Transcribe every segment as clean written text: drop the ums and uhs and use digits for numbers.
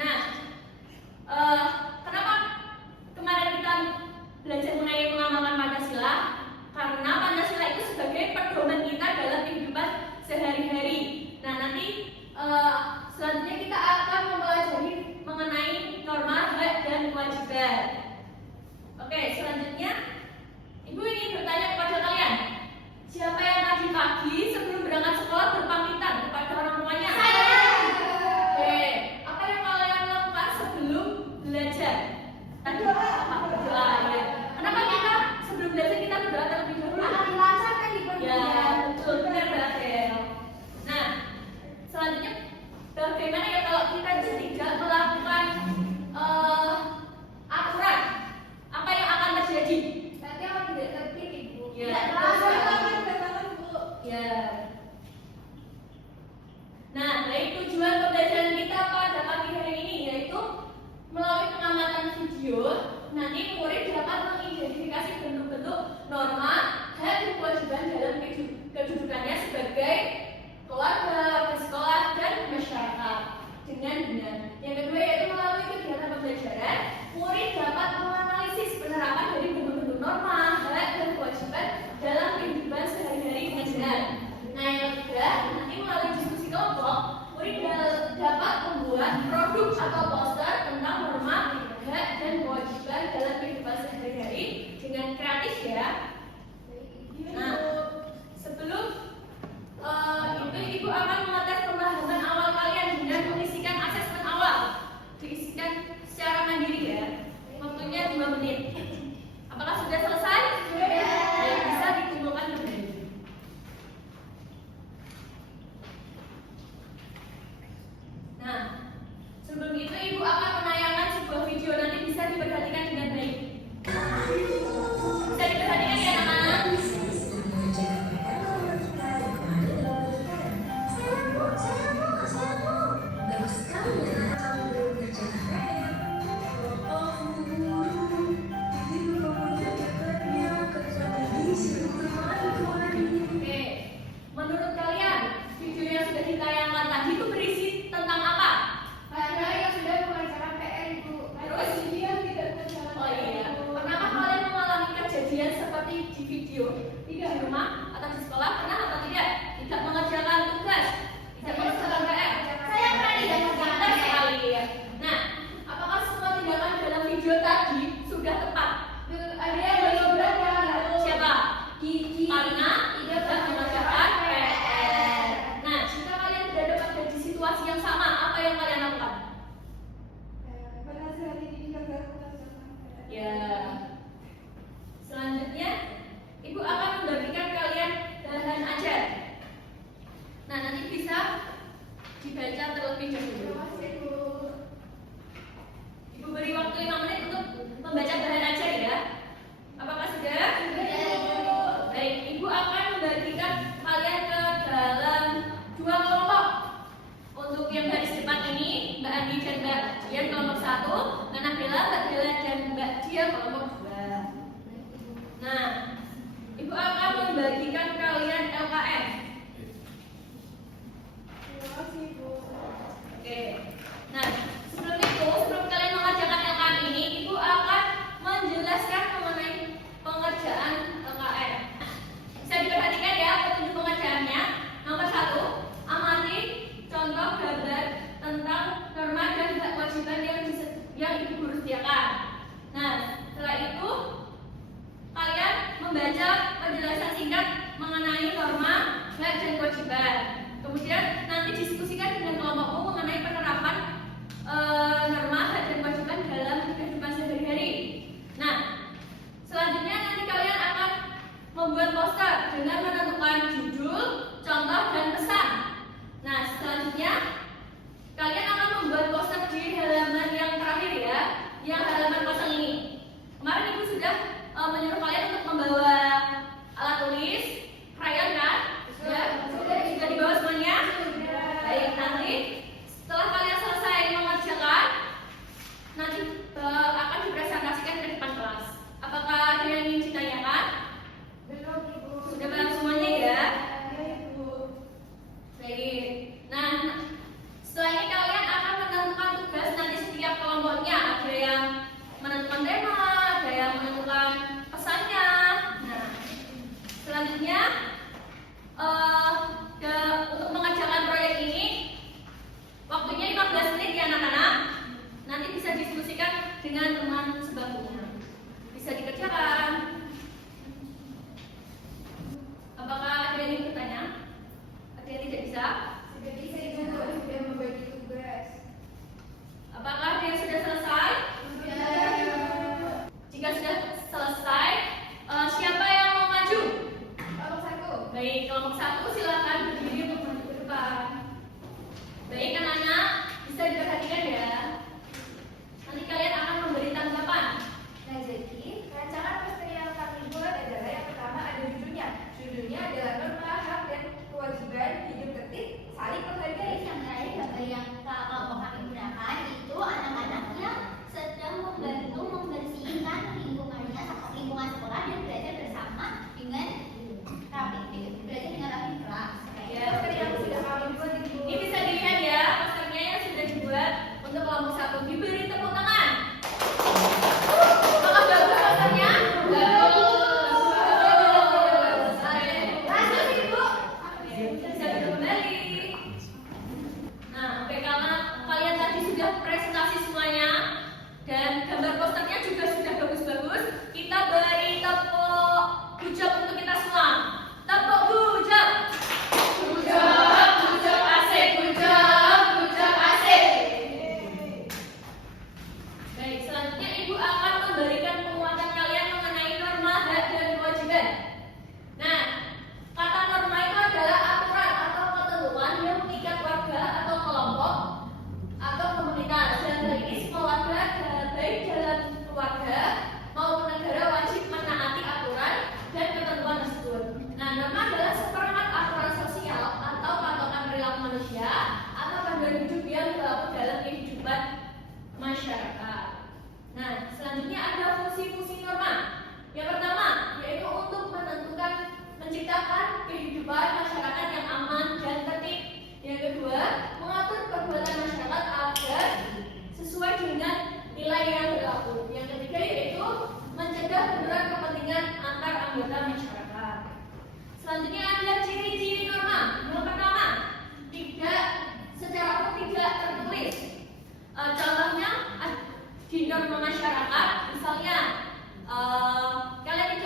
Nah, kenapa kemarin kita belajar mengenai pengamalkan Pancasila? Karena Pancasila itu sebagai pedoman kita dalam kehidupan sehari-hari. Nah, nanti selanjutnya kita akan mempelajari mengenai norma, hak, dan kewajiban. Oke, selanjutnya Ibu ingin bertanya kepada kalian, siapa yang tadi pagi sebelum berangkat sekolah berpamitan kepada orang tuanya? Saya. Oke, apa yang kalian lakukan sebelum belajar? Tadi berdoa, ya. Kenapa kita sebelum belajar kita berdoa terlebih dahulu? Akan dilancarkan di Ya, betul, benar Rafael. Nah, selanjutnya bagaimana ya kalau kita tidak melakukan aturan? Apa yang akan terjadi? Nanti akan tidak tertib, Ibu. Ya, Tidak betul. terlaksana, Bu. Ya. Nah, baik, tujuan pembelajaran kita pada pagi hari ini yaitu melalui pengamatan video, nanti murid dapat mengidentifikasi bentuk-bentuk norma, hak, dan kewajiban dalam kedudukannya sebagai keluarga, sekolah, dan masyarakat dengan benar. Yang kedua yaitu melalui kegiatan pembelajaran, murid dapat menganalisis penerapan dari bentuk-bentuk norma, hak, dan kewajiban dalam kehidupan sehari-hari dengan benar. Nah, yang ketiga, nanti melalui diskusi kelompok, murid dapat membuat produk atau poster tentang norma, hak, dan kewajiban dalam kehidupan sehari-hari dengan kreatif ya. Nah, sebelum itu Ibu akan mengetes pemahaman awal kalian dengan mengisikan asesmen awal. Diisikan secara mandiri ya. Waktunya 2 menit. Apakah sudah selesai? Sudah. Ya, bisa dikumpulkan kembali. Nah, sebelum itu Ibu akan menayangkan sebuah video, nanti bisa diperhatikan dengan baik. Bisa diperhatikan ya anak-anak? Oke, menurut kalian video yang sudah ditayangkan tadi itu berisi tentang apa? Ada yang sudah mengerjakan PR, Ibu. Terus? Dia tidak mengerjakan Oh iya, PR, Ibu. pernahkah kalian mengalami kejadian seperti di video? Tidak di rumah atau di sekolah, pernah atau tidak? Tidak mengerjakan tugas, tidak mengerjakan PR. Saya pernah tidak mengerjakan Pintar PR. sekali ya. Nah, apakah semua tindakan dalam video tadi sudah tepat? Ada yang belum belajar. Siapa? Gigi. Karena tidak mengerjakan PR. Nah, jika kalian berada pada di situasi yang sama, apa yang kalian lakukan? Menasihati diri agar mengerjakan PR. Ya. Selanjutnya, Ibu akan memberikan kalian bahan ajar. Nah, nanti bisa dibaca terlebih dahulu. Terima kasih, Ibu. Ibu beri waktu 5 menit untuk membaca bahan ajar ya. Apakah sudah? Sudah. Baik, Ibu akan membagikan kalian ke dalam 2 kelompok. Untuk yang baris depan ini, Mbak Andi dan Mbak Dian kelompok 1, Mbak Nabila, Mbak Bella dan Mbak Dia kelompok 2. Nah, Ibu akan membagikan kalian LKM. Terima kasih, Ibu. Oke. Nah, sebelum kalian mengerjakan LKM ini, Ibu akan menjelaskan mengenai pengerjaan LKM. Bisa diperhatikan ya petunjuk pengerjaannya. Nomor 1, amati contoh gambar tentang norma dan hak kewajiban yang Ibu guru sediakan. Nah, setelah itu kalian membaca penjelasan singkat mengenai norma, hak, dan kewajiban. Kemudian nanti diskusikan dengan kelompokmu mengenai penerapan norma, hak, dan kewajiban dalam kehidupan sehari-hari. Nah, selanjutnya nanti kalian akan membuat poster dengan menentukan judul, contoh, dan pesan. Nah, selanjutnya kalian akan membuat poster di halaman yang terakhir ya, yang halaman kosong ini. Kemarin Ibu sudah menyuruh kalian untuk membawa alat tulis, krayon kan? Sudah dibawa semuanya? Baik, nanti setelah kalian selesai mengerjakan, nanti akan dipresentasikan ke depan kelas. Apakah ada yang ingin ditanyakan? Belum, Ibu. Sudah paham semuanya ya? Ya, Ibu. Baik. Nah, sudah presentasi semuanya dan gambar posternya juga sudah bagus-bagus. Kita beri tepuk hujab untuk kita semua. Tepuk hujab. Hujab asik, hujab asik. Baik, selanjutnya Ibu akan memberikan penguatan kalian mengenai norma, hak, dan kewajiban. Nah, kata norma itu adalah aturan atau ketentuan yang mengikat warga atau kelompok atau komunitas. Dan hal ini semua warga, baik dalam keluarga maupun negara, wajib menaati aturan dan ketentuan tersebut. Nah, norma adalah seperangkat aturan sosial atau patokan perilaku manusia atau panduan hidup yang berlaku dalam kehidupan masyarakat. Nah, selanjutnya ada fungsi-fungsi norma. Yang pertama, yaitu untuk menentukan, menciptakan kehidupan masyarakat yang aman dan tertib. Yang kedua, mengatur perbuatan masyarakat agar sesuai dengan nilai yang berlaku. Yang ketiga, yaitu mencegah benturan kepentingan antar anggota masyarakat. Selanjutnya ada ciri-ciri norma. Yang pertama, tidak secara umum tidak tertulis. Contohnya di norma masyarakat, misalnya kalian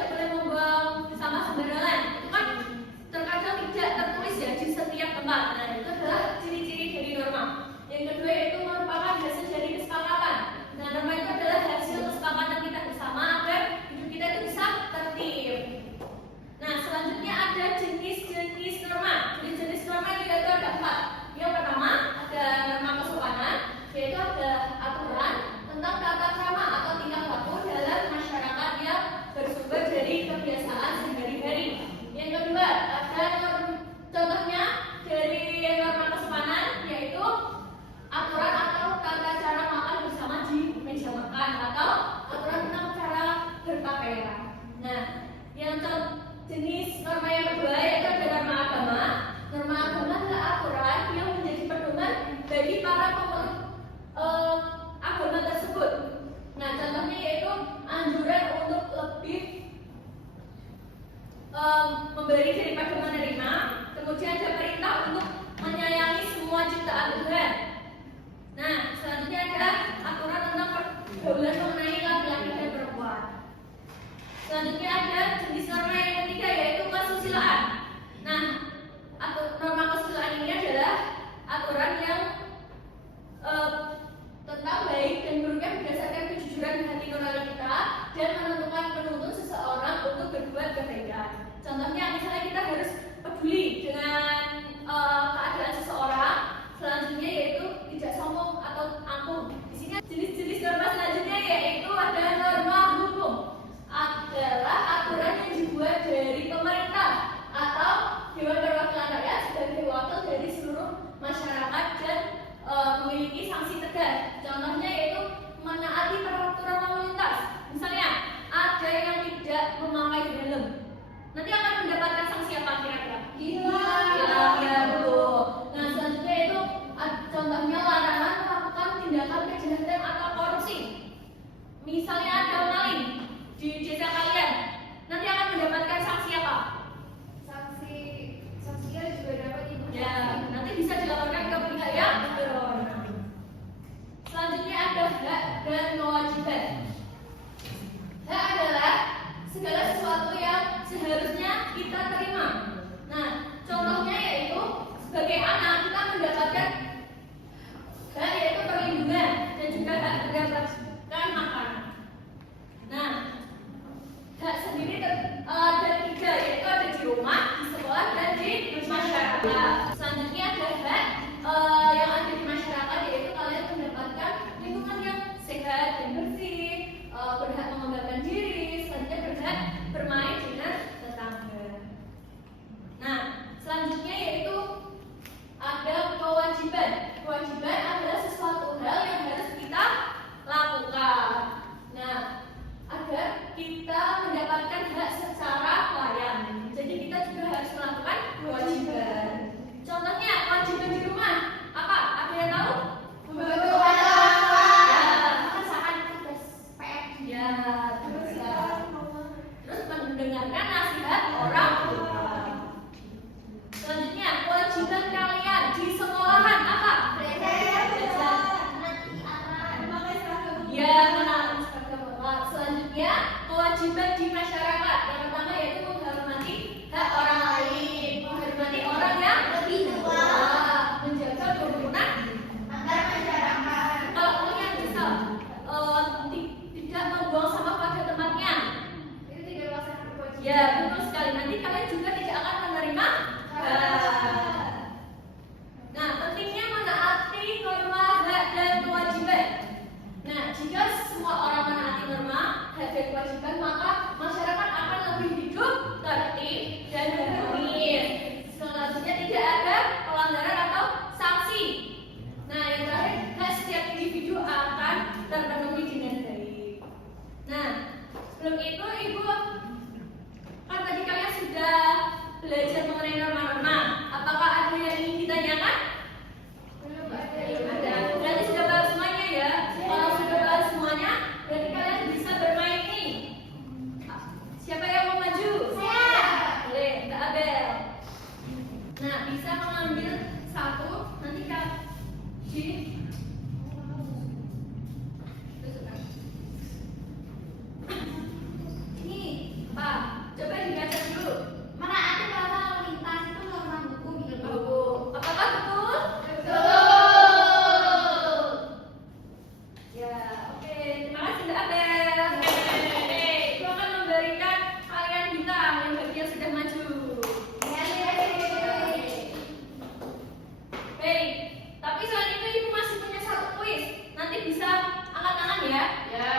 Baik. Tapi selain itu ibu masih punya satu kuis. Nanti bisa angkat tangan ya. Ya.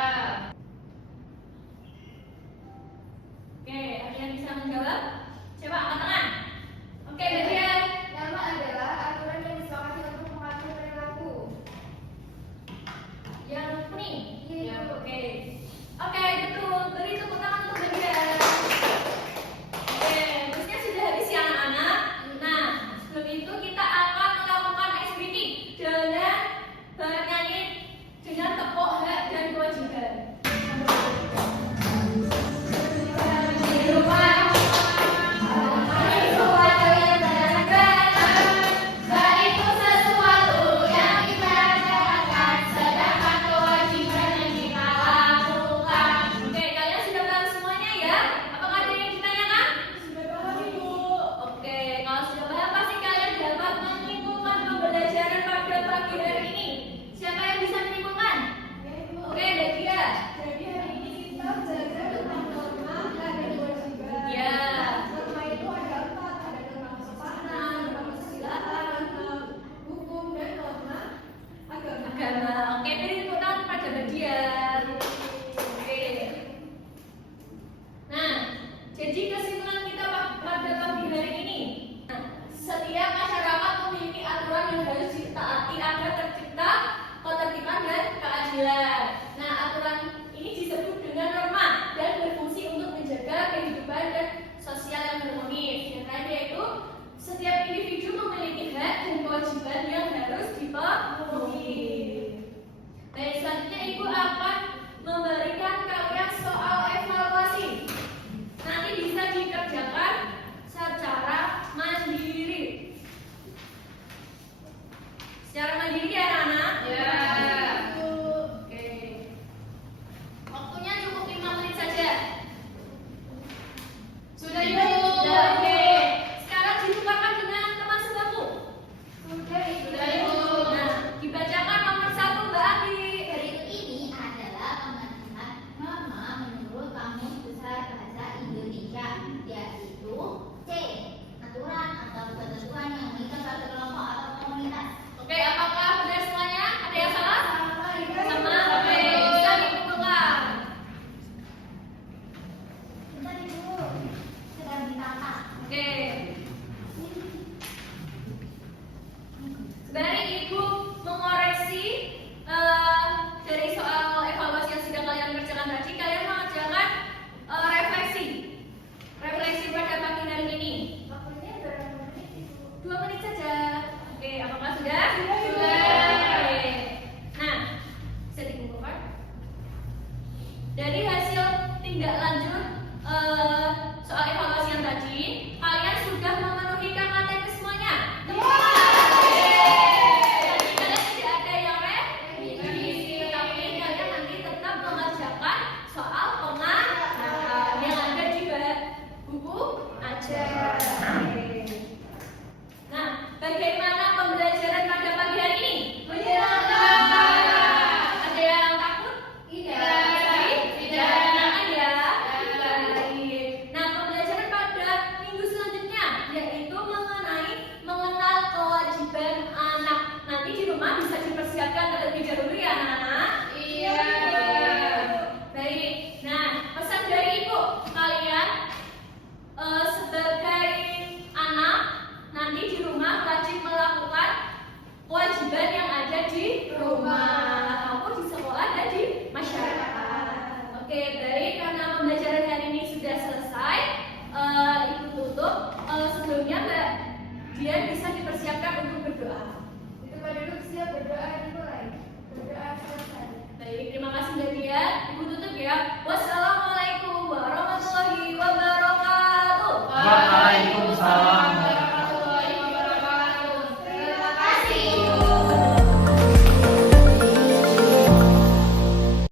Oke, ada yang bisa menjawab? Coba angkat tangan. Oke, bagian. Nama adalah aturan yang disepakati untuk mengatur perilaku. Yang kuning. Iya, Bu. Oke. Oke, betul. Beri tepuk tangan untuk bagian. Oke, kuisnya sudah habis ya anak-anak. Nah, sebelum itu kita akan melakukan ice breaking dengan bernyanyi dengan tepuk hak dan kewajiban. Oke, kalian sudah paham semuanya ya? Apakah ada yang ditanyakan? Sudah paham, Ibu. Oke, kalau sudah paham pasti kalian dapat menyimpulkan pembelajaran pada pagi hari ini. Siapa yang bisa menyimpulkan? Oke, Ibu. Oke, Nadia. Jadi hari ini kita belajar tentang norma dan kewajiban. Ya. Norma itu ada 4, ada norma kesopanan, norma kesusilaan, norma hukum, dan norma agama. Agama. Oke, beri tepuk tangan pada bagian. Oke. Nah, jadi kesimpulan kita pada pagi hari ini. Nah, setiap masyarakat memiliki aturan yang harus ditaati agar tercipta ketertiban dan keadilan. Nah, aturan ini disebut dengan norma dan berfungsi untuk menjaga kehidupan dan sosial yang harmonis. Yang tadi yaitu setiap individu memiliki hak dan kewajiban yang harus dipenuhi. Baik, selanjutnya Ibu akan memberikan kalian soal evaluasi. Nanti bisa dikerjakan secara mandiri. Secara mandiri